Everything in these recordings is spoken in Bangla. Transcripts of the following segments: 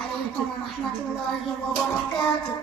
عليكم ورحمة الله وبركاته.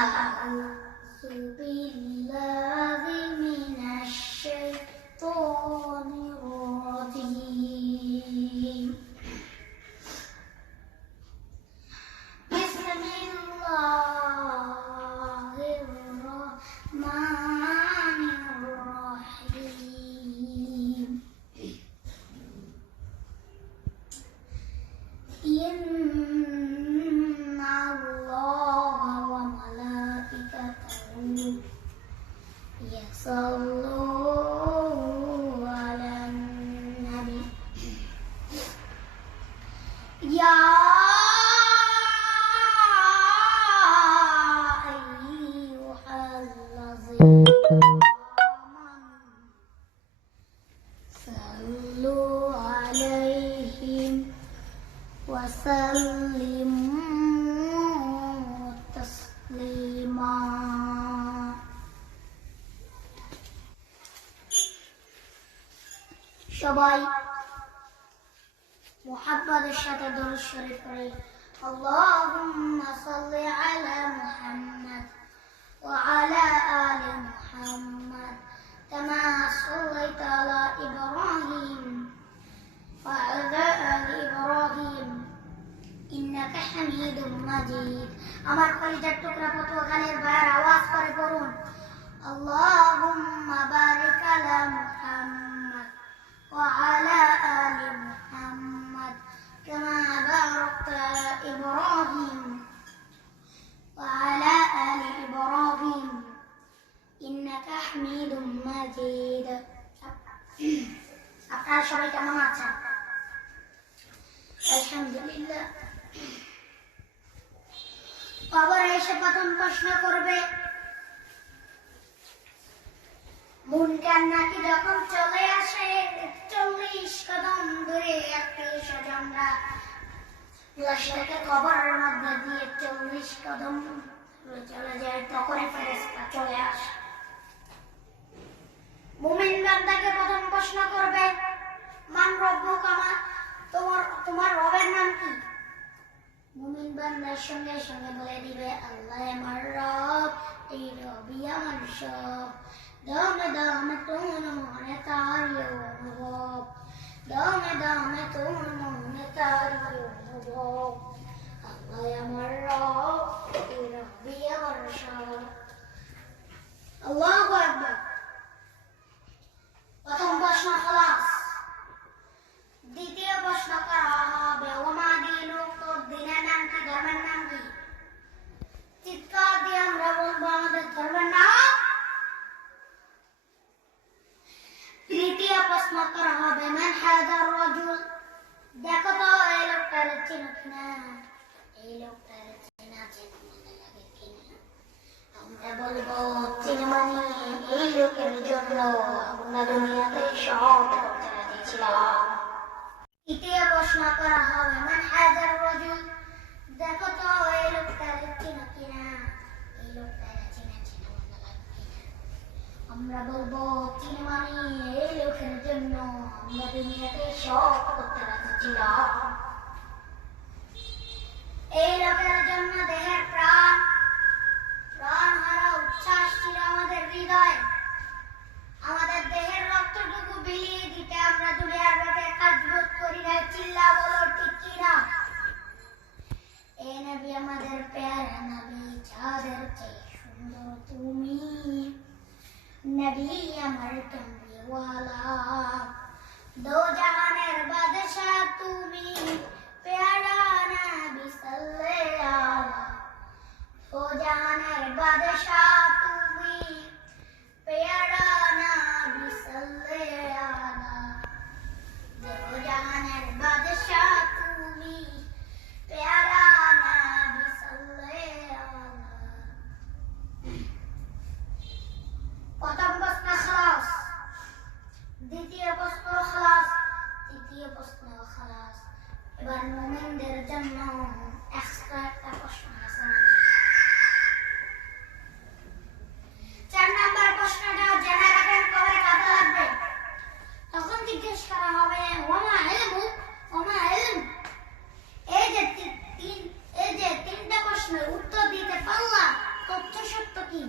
أعوذ بالله من الشيطان الرجيم. بسم الله الرحمن الرحيم. إن الله وملائكته يصلون على النبي يا أيها الذين آمنوا صلوا عليه وسلموا تسليما. সবাই মুহাব্বতের সাথে দরুদ শরীফ পড়ি। আল্লাহুম্মা সাল্লি আলা মুহাম্মাদ ওয়া আলা আলি মুহাম্মাদ কামা সাল্লাইতা আলা ইব্রাহিম ওয়া আলা আলি ইব্রাহিম ইন্নাকা হামিদুম মাজিদ। আমার কলিজার টুকরা পটুয়াখালীর ভাইয়ের আওয়াজ করে পড়ুন, আল্লাহুম্মা বারিক আলা মুহাম্মাদ ওয়া আলা আলি মুহাম্মাদ কামা বারাকতা আলা ইব্রাহিম ওয়া আলা আলি ইব্রাহিম ইন্নাকা হামিদুম মাজিদ। আপনারা সবাই কেমন আছেন? আলহামদুলিল্লাহ। কবরে এসে প্রথম প্রশ্ন করবে, মুনকার নাকি যখন চলে আসে 40 কদম দূরে আত্মীয় স্বজনরা লাশটাকে কবরের মধ্যে দিয়ে 40 কদম চলে যায়, তখনই ফেরেশতা চলে আসে। মুমিন বান্দাকে প্রথম প্রশ্ন করবে, মান রব্বুকা, তোমার রবের নাম কি? মুমিন বান্দার সঙ্গে সঙ্গে বলে দিবে, আল্লাহ আমার রব, এই রবই আমার সব। দমে দমে তোর মনে তারি অনুভব, দমে দমে তোর মনে তারি অনুভব। আল্লাহ আমার রব, এই রবই আমার সব। আল্লাহু আকবার। প্রথম প্রশ্ন খালাস। দ্বিতীয় প্রশ্ন করা হবে, ওমা দীনুক, তোর দ্বীনের নাম কি, ধর্মের নাম কি? চিৎকার দিয়ে আমরা বলবো আমাদের ধর্মের নাম। তৃতীয় প্রশ্ন করা হবে, মান হাদার রাজুল, দেখো তো এই লোকটার চেনো কিনা, এই লোকটার চেনা মনে লাগে কিনা। আমরা বলবো চিনি মানে এই লোকের জন্য আমরা দুনিয়াতে সব করতে দিয়েছিলাম। তৃতীয় প্রশ্ন করা হবে, মান হাদার রাজুল, দেখো তো এই লোকটার চেনো কিনা, এই লোকটার চেনা মনে লাগে কিনা। আমরা বলবো চিনি মানে এই লোকের জন্য আমরা দুনিয়াতে সব করতে রাখছিলাম। এই লোকের জন্য দেহের প্রাণ হারা উচ্ছ্বাস ছিল আমাদের হৃদয়। আমাদের দেহের রক্তটুকু বিলিয়ে দিতে আমরা দুনিয়ার বুকে কাজবোধ করি না। চিল্লা বলো ঠিক কিনা। এই নবী আমাদের প্যারা নবী, যাদের চেয়ে সুন্দর তুমি, নবী আমার কামলিওয়ালা, দো জাহানের বাদশাহ তুমি, প্যারা নবী সাল্লাল্লাহু আলাইহি। দো জাহানের বাদশাহ তুমি, প্যারা নবী সাল্লাল্লাহু আলাইহি। দো জাহানের বাদশাহ তুমি, প্যারা নবী সাল্লাল্লাহু আলাইহি। প্রথম প্রশ্ন খালাস, দ্বিতীয় প্রশ্ন খালাস, তৃতীয় প্রশ্ন খালাস। এবার মুমিনদের জন্য এক্সট্রা একটা প্রশ্ন আছে। কি?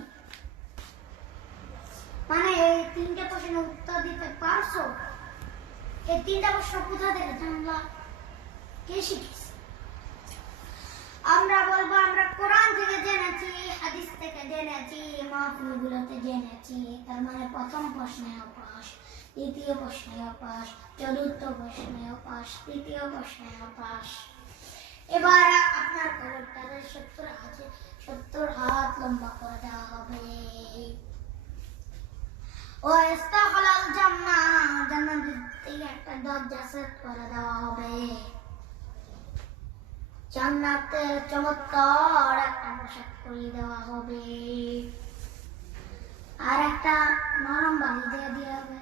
মানে এই তিনটা প্রশ্নের উত্তর দিতে পারছো? এই তিনটা প্রশ্ন কোথা থেকে জানলা? কে শিখিয়েছে? আমরা বলবো আমরা কোরআন থেকে জেনেছি, হাদিস থেকে জেনেছি, মাহফিলগুলোতে জেনেছি। তার মানে প্রথম প্রশ্নে অপাস, দ্বিতীয় প্রশ্নে অপাস, চতুর্থ প্রশ্নে অপাস, তৃতীয় প্রশ্নে অপাস। এবার আপনার খবরটাতে 70 হাত লম্বা করে দেওয়া হবে। ও ইস্তাহলাল জান্নাহ, জান্নাতের দিকে একটা দরজা সেট করে দেওয়া হবে। জান্নাতের চমৎকার একটা পোশাক পরিয়ে দেওয়া হবে, আর একটা নরম বালি দিয়ে দেওয়া হবে।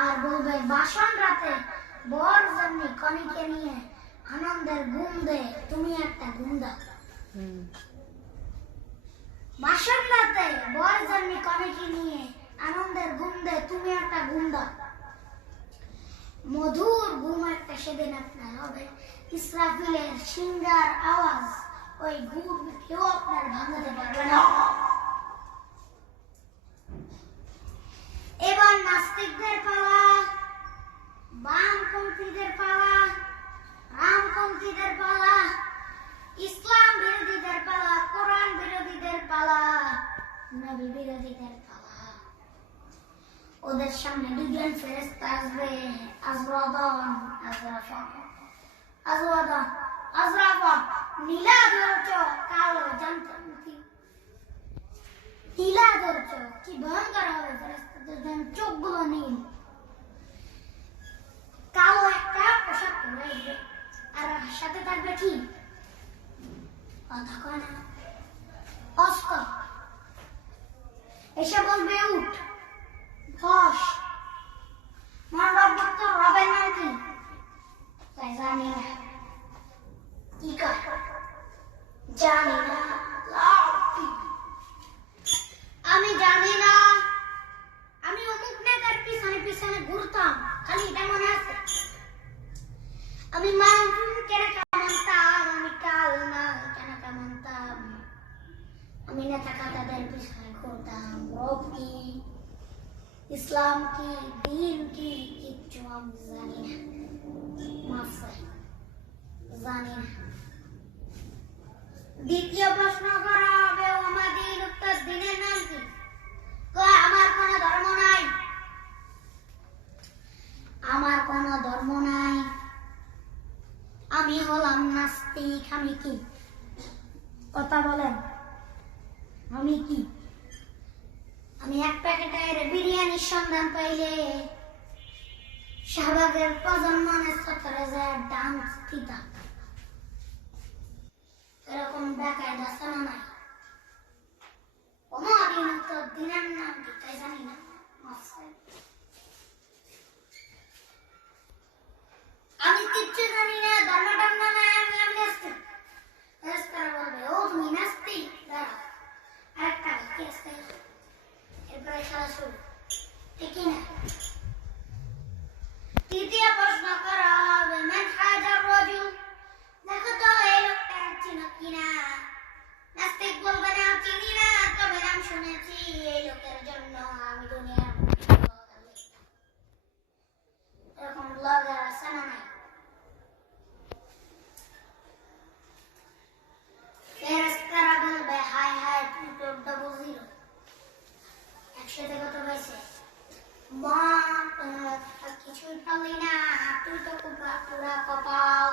আর বলবে বাসন রাতে বর জন্যে কনেকে নিয়ে আনন্দের ঘুম দে, তুমি একটা ঘুম দাও। বাসন রাতে বর জন্যে কনেকে নিয়ে আনন্দের ঘুম দে, তুমি একটা ঘুম দাও। মধুর ঘুম একটা সেদিন আপনার হবে। ইসরাফিলের সিংহার আওয়াজ ওই ঘুম কেউ আপনার ভাঙাতে পারবে না। এবার নাস্তিকদের পালা, বামপন্থীদের পালা, রামপন্থীদের পালা, ইসলাম বিরোধীদের পালা, কোরআন বিরোধীদের পালা, নবী বিরোধীদের পালা। ওদের সামনে দুজন ফেরেশতা আসবে, আজরাদান আজরাফা। আজরাদান আজরাফা নীলা ধৈর্য, কালো জান্নাতি। নীলা ধৈর্য কি ভয়ঙ্কর হবে ফেরেশতাদের চোখগুলো নীল, কালো একটা পোশাক পরে আসবে, আর সাথে থাকবে কি কথা কয় না অস্ত্র। এসে বলবে উঠ, বস। মনোরব তো রবের নাম কি? তাই জানি না। কি কয়? জানি না। আমি জানি না। আমি অমুক নেতার পিছনে পিছনে ঘুরতাম, খালি এটা মনে আছে। আমি মাউন্টেন কেনাকা মানতাম, আমি কাল না কেনাকা মানতাম, আমি নেতা কাতাদের পিছনে ঘুরতাম। রব কি, ইসলাম কি, দিন কি, কিচ্ছু আমি জানি না। মাফ করে, জানি না। দ্বিতীয় প্রশ্ন করা হবে আমাদের উত্তর দিনের নাম কি? আমার কোনো ধর্ম নাই, আমার কোনো ধর্ম নাই, আমি হলাম নাস্তিক। আমি কি? কথা বলেন, আমি কি? আমি এক প্যাকেটের বিরিয়ানির সন্ধান পাইলে শাহবাগের প্রজন্মের চত্বরে যায় ডান্স দিতাম। এরকম ঢাকায় দাসানো নাই। কোনদিন তো দিনের নাম কি তাই জানি না। আমি কিচ্ছু জানি না, ধর্ম টর্ম নাই, আমি নাস্তিক। ফেরেশতারা বলবে ও তুমি নাস্তিক, দাঁড়াও আরেকটা বাকি আছে। এরপরে খেলা শুরু, ঠিক না? তৃতীয় প্রশ্ন করা হবে মান হাজার রাজুল, দেখো তো এই লোকটা চিনো কিনা? নাস্তিক বলবে না চিনি না, তবে নাম শুনেছি, এই লোকের জন্য আমি দুনিয়ার এরকম ব্লগার আছে না নাই? ফেরেশতারা বলবে হায় হায় তুই তো ডবল জিরো, একসাথে কত পাইছে? মা কিছুই পারলি না, তুই তো পুরা কপাল।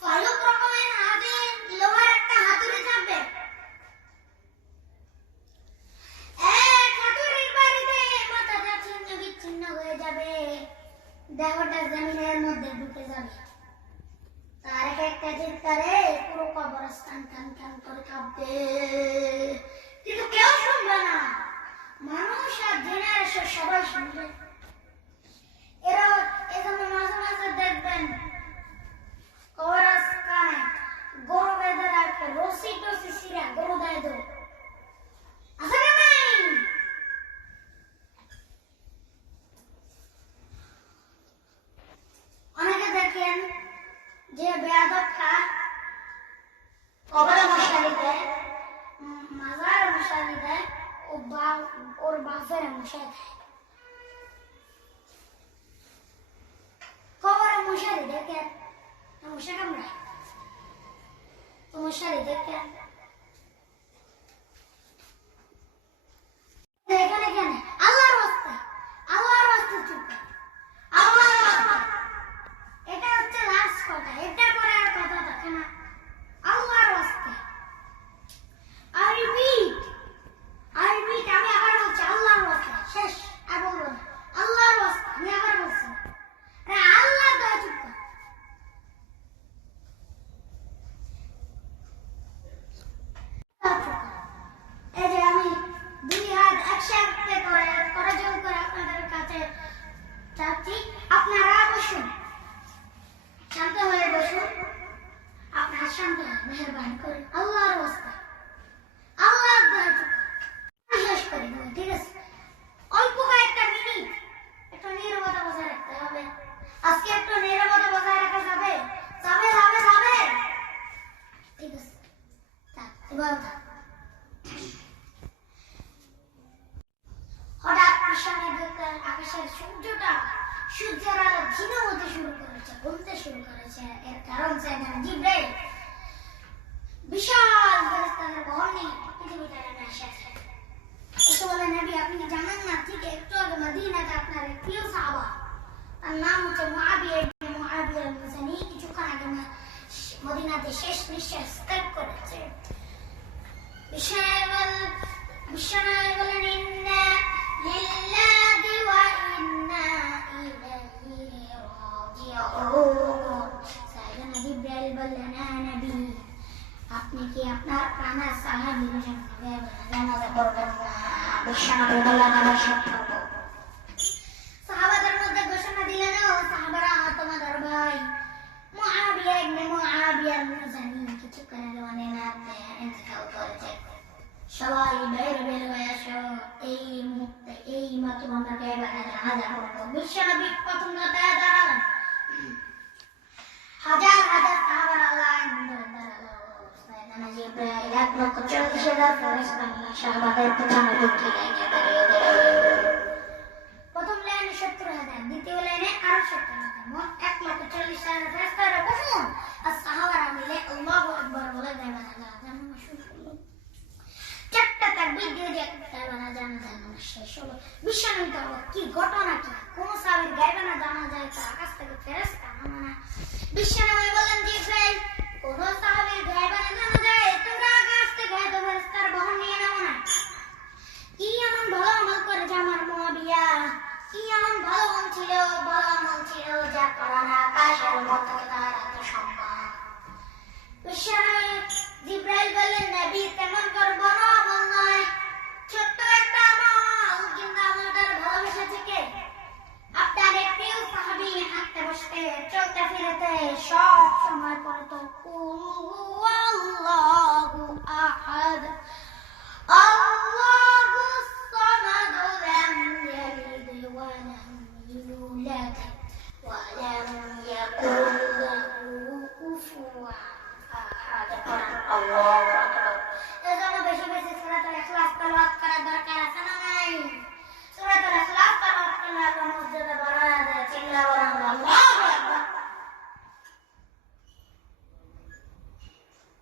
ফারুক রকমের হাতে লোহার একটা হাতুড়ি থাকবে, এক হাতুড়ির বাড়িতে মাথাটা ছিন্ন বিচ্ছিন্ন হয়ে যাবে, দেহটা জমিনের মধ্যে ঢুকে যাবে। তার একটা চিৎকারে পুরো কবরস্থান টান টান করে কাঁপবে, কিন্তু কেউ শুনবে না। মানুষ আর জেনারেশন সবাই শুনবে। এরা এজন্য মাঝে মাঝে দেখবেন কবরস্থানে গরু বেঁধে রাখে, রশি টসি ছিঁড়া গরু দেয় দো আছে না নাই? অনেকে দেখেন যে বেয়াদবটা কবরে মশারি দেয়, মাজারে মশারি দেয়, ওর বাপের মশাই কবরে মশারি দেখেন মশা কামড়ায় তো মশারি দেখেন এখানে কেন আল্লাহর রাস্তা চুপ আল্লাহর রাস্তা এটা হচ্ছে লাস্ট কথা এটা পরে আর কথা থাকে না আল্লাহর রাস্তা I repeat আমি আবার বলছি আল্লাহর রাস্তা শেষ আর বলবো না আল্লাহর রাস্তা আমি আবার বলছি আরে আল্লাহ দয়া চুপ কর এই যে আমি দুই হাত একসাথে করে জোর করে আপনাদের কাছে চাচ্ছি আপনারা বসুন শান্ত হয়ে বসুন আপনারা শান্ত হয়ে মেহেরবানি করে আল্লাহর রাস্তা আল্লাহর দয়া চুপ কর শেষ করে দেবো ঠিক আছে অল্প কয়েকটা মিনিট একটু নীরবতা বজায় রাখতে হবে আজকে একটু নীরবতা বজায় রাখা যাবে ঠিক আছে এবার হঠাৎ পিছনে দেখলেন আকাশের সূর্যের আলো ঝিমে কমতে শুরু করেছে এর কারণ জিব্রাইল বিশাল ফেরেশতাদের বহর নিয়ে পৃথিবীতে নেমে এসেছে এসে বলে নবী আপনি জানেন না ঠিক একটু আগে মদিনাতে আপনার এক প্রিয় সাহাবা তার নাম হচ্ছে মুআবিয়া আল-মুজানি কিছুক্ষণ আগে মদিনাতে শেষ নিঃশ্বাস ত্যাগ করেছে বিশ্বনবী বলেন ইন্না লিল্লাহি ওয়া ইন্না ইলাইহি রাজিউন সাইয়েদনা জিবরাইল বললেন নবী আপনি কি আপনার প্রাণের সাহাবীর জন্য জানাজা করবেন না বিশ্বনবী বললেন অবশ্যই করব সাহাবাদের মধ্যে ঘোষণা দিলেন ও সাহাবারা তোমাদের ভাই মুআবিয়া আল-মুজানি কিছুক্ষণ আগে মদিনাতে ইন্তেকাল করেছে সবাই বের হয়ে আসো এই মুহূর্তে এই মাত্র আমরা জানাজা করবো বিশ্বনবী প্রথম কথায় দাঁড়ালেন হাজার সাহাবারা লাইন ধরে দাঁড়ালো সাইয়েদনা জিবরাইল 1,40,000 ফেরেশতা নিয়ে সাহাবাদের পেছনে ঢুকে প্রথম লাইনে 70,000 দ্বিতীয় লাইনে আরো 70,000 মোট 1,40,000 ফেরেশতারা বসুন আর সাহাবারা মিলে আল্লাহু আকবার বলে জানাজা শুরু করলো চারটা তাকবীর দিয়ে গায়বানা জানাজা শেষ হলো বিশ্বনবী তো কি ঘটনা কি কোন সাহাবীর গায়বানা জানা যায় তা আকাশ থেকে ফেরেশতা নামে না বিশ্বনবী বলেন জিবরাইল কোন সাহাবীর গায়বানা জানা যায় তোমরা আকাশ থেকে ফেরেশতার বহন নিয়ে নামো না